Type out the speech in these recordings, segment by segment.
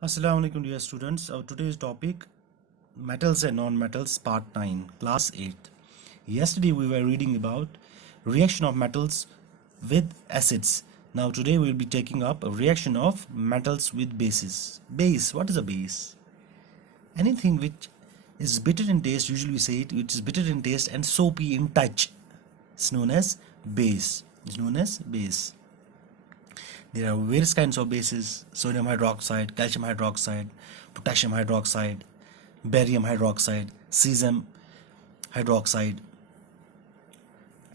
Assalamu alaikum dear students. Our today's topic metals and non-metals part 9 class 8. Yesterday we were reading about reaction of metals with acids. Now today we will be taking up a reaction of metals with bases. Base, what is a base? Anything which is bitter in taste, usually we say it, which is bitter in taste and soapy in touch. It's known as base. It's known as base. There are various kinds of bases: sodium hydroxide, calcium hydroxide, potassium hydroxide, barium hydroxide, cesium hydroxide,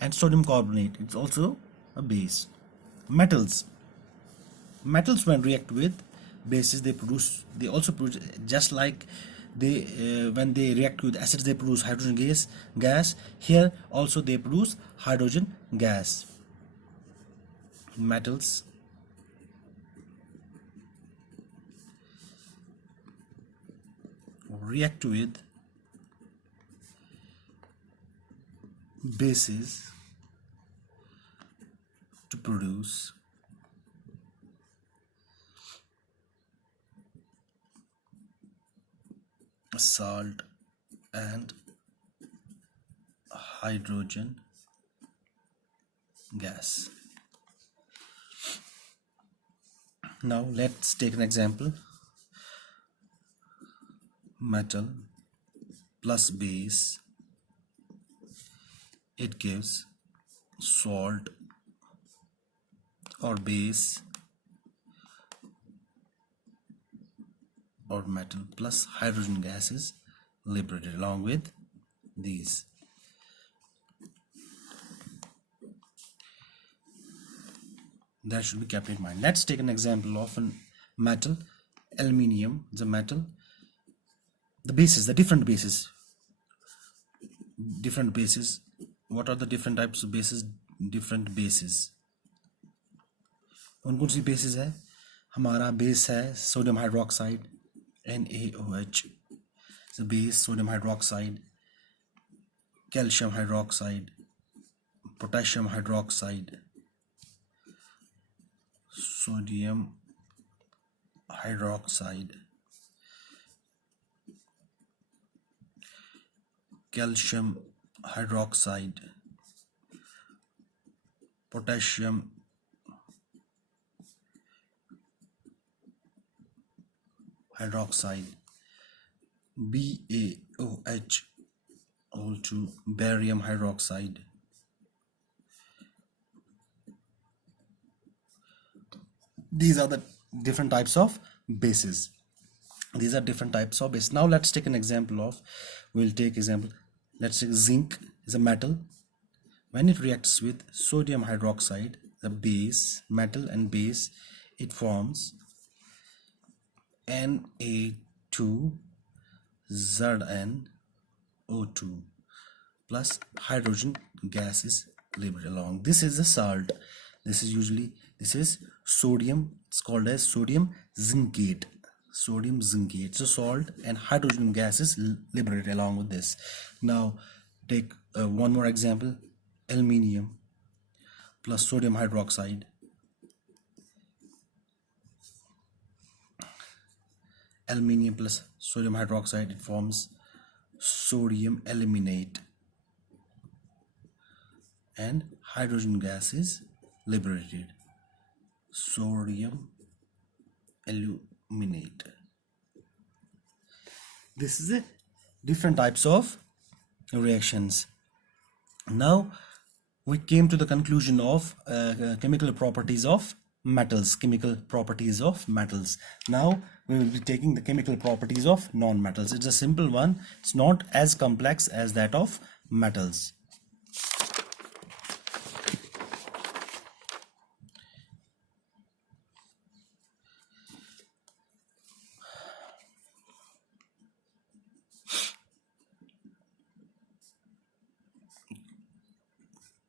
and sodium carbonate. It's also a base. Metals. Metals when react with bases, they also produce, just like when they react with acids they produce hydrogen gas. Here also they produce hydrogen gas. Metals react with bases to produce salt and hydrogen gas. Now let's take an example. Metal plus base, it gives salt or base or metal plus hydrogen gas is liberated along with these. That should be kept in mind. Let's take an example of a metal. Aluminium is a metal. The bases, the different bases. What are the different types of bases? Different bases. कौन कौन सी bases है? हमारा base है sodium hydroxide, NaOH. The base sodium hydroxide, calcium hydroxide, potassium hydroxide, sodium hydroxide, calcium hydroxide, potassium hydroxide, BaOH, also barium hydroxide, these are the different types of bases. Now let's take an example of, let's take zinc is a metal. When it reacts with sodium hydroxide, the base, metal and base, it forms Na2ZnO2 plus hydrogen gas is liberated along. This is a salt. This is sodium. It's called as sodium zincate. So salt and hydrogen gas is liberated along with this. Now take one more example. Aluminium plus sodium hydroxide, it forms sodium aluminate and hydrogen gas is liberated. Sodium aluminate. This is a different types of reactions. Now we came to the conclusion of chemical properties of metals. Now we will be taking the chemical properties of non-metals. It's a simple one. It's not as complex as that of metals.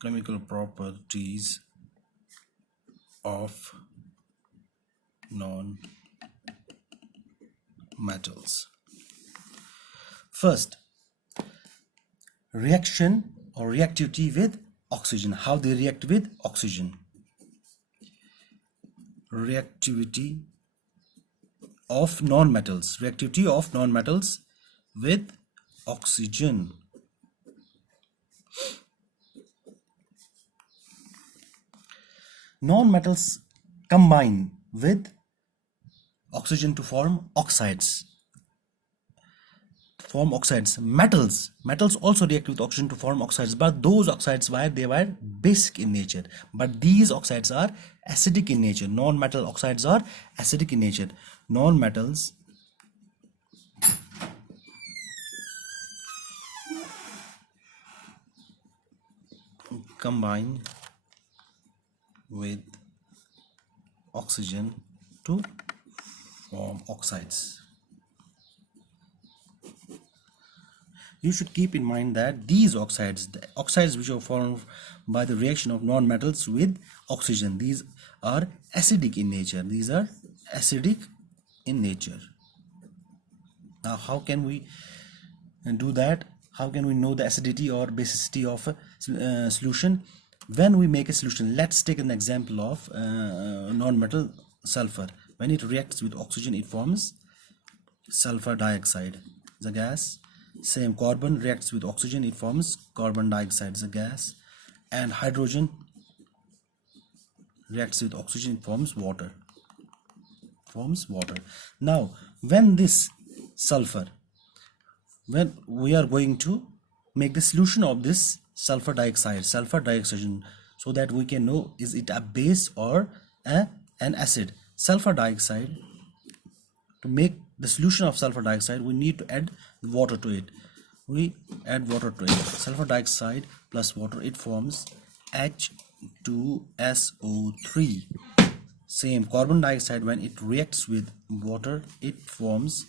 Chemical properties of non-metals. First, reaction or reactivity with oxygen. How they react with oxygen. Reactivity of non-metals, reactivity of non-metals with oxygen. Non-metals combine with oxygen to form oxides. Metals also react with oxygen to form oxides, but those oxides were basic in nature, but these oxides are acidic in nature. Non-metal oxides are acidic in nature. Non-metals combine with oxygen to form oxides. You should keep in mind that these oxides, the oxides which are formed by the reaction of non-metals with oxygen, these are acidic in nature. These are acidic in nature. Now, how can we do that? How can we know the acidity or basicity of a solution? When we make a solution, let's take an example of non-metal sulfur. When it reacts with oxygen, it forms sulfur dioxide, the gas. Same, carbon reacts with oxygen, it forms carbon dioxide, the gas. And hydrogen reacts with oxygen, it forms water. Now, when this sulfur, when we are going to make the solution of this sulfur dioxide, so that we can know is it a base or an acid. Sulfur dioxide, to make the solution of sulfur dioxide, we need to add water to it. We add water to it. Sulfur dioxide plus water, it forms H2SO3. Same, carbon dioxide, when it reacts with water, it forms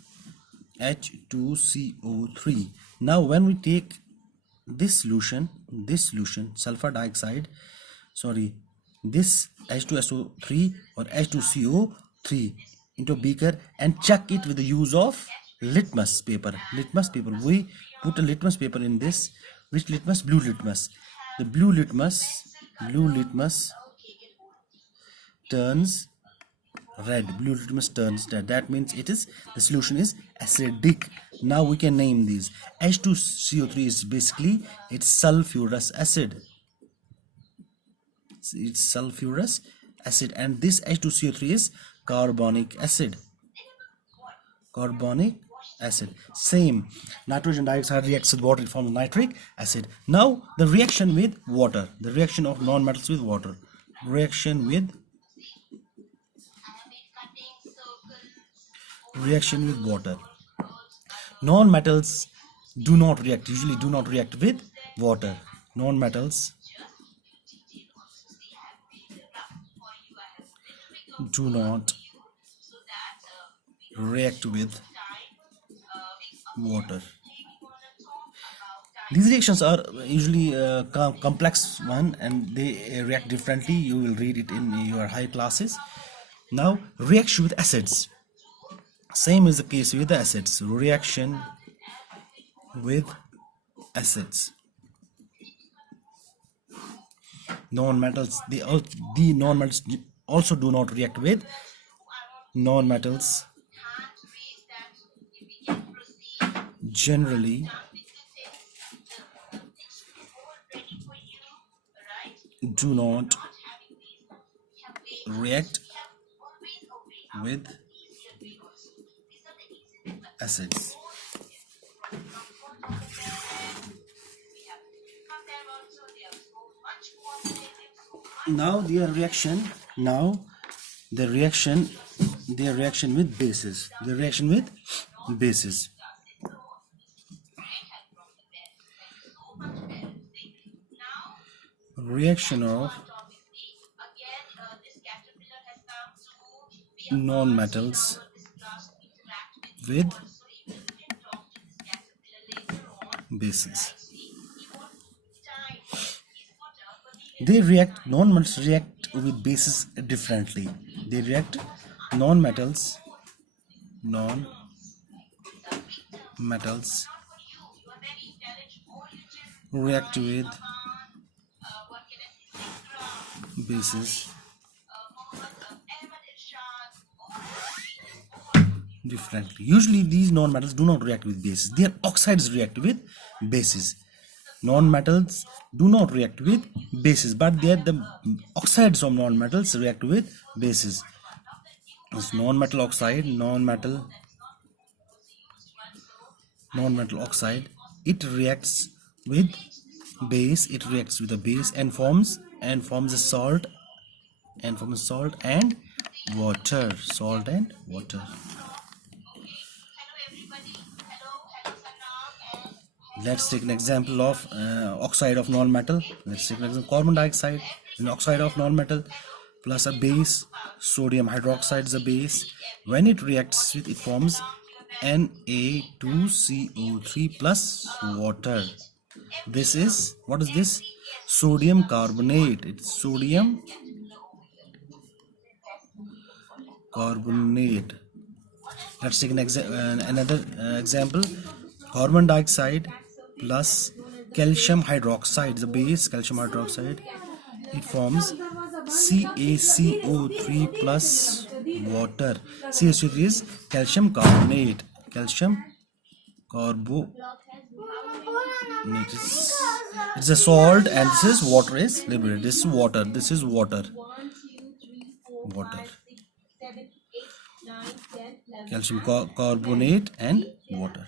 H2CO3. Now, when we take this solution, sulfur dioxide, this H2SO3 or H2CO3 into a beaker and check it with the use of litmus paper. We put a litmus paper in this. Which litmus? Blue litmus. The blue litmus turns red. That means the solution is acidic. Now we can name these. H2CO3 is basically it's sulfurous acid. And this H2CO3 is carbonic acid. Same, nitrogen dioxide reacts with water, it forms nitric acid. Now the reaction with water, the reaction of non-metals with water. Reaction with water. Non-metals usually do not react with water. Non-metals do not react with water. These reactions are usually complex one, and they react differently. You will read it in your higher classes. Now, reaction with acids. Same is the case with the acids. Reaction with acids. Non-metals, the non-metals also do not react with non-metals. Generally do not react with acids. Now their reaction with bases. Reaction of non-metals with bases. Non-metals react with bases differently. Non-metals react with bases differently. Usually these non-metals do not react with bases. Their oxides react with bases. Non-metals do not react with bases, but the oxides of non-metals react with bases. This non-metal oxide, non-metal oxide, it reacts with base. It reacts with a base and forms a salt and water. Salt and water. Let's take an example of oxide of non-metal. Let's take an example: carbon dioxide, an oxide of non-metal, plus a base. Sodium hydroxide is a base. When it reacts with, it forms Na2CO3 plus water. This is, what is this? Sodium carbonate. It's sodium carbonate. Let's take another example: carbon dioxide plus calcium hydroxide, the base calcium hydroxide. It forms CaCO3 plus water. CaCO3 is calcium carbonate. Calcium carbonate. It's a salt, and this is water is liberated. This is water. This is water. Water. Calcium carbonate and water.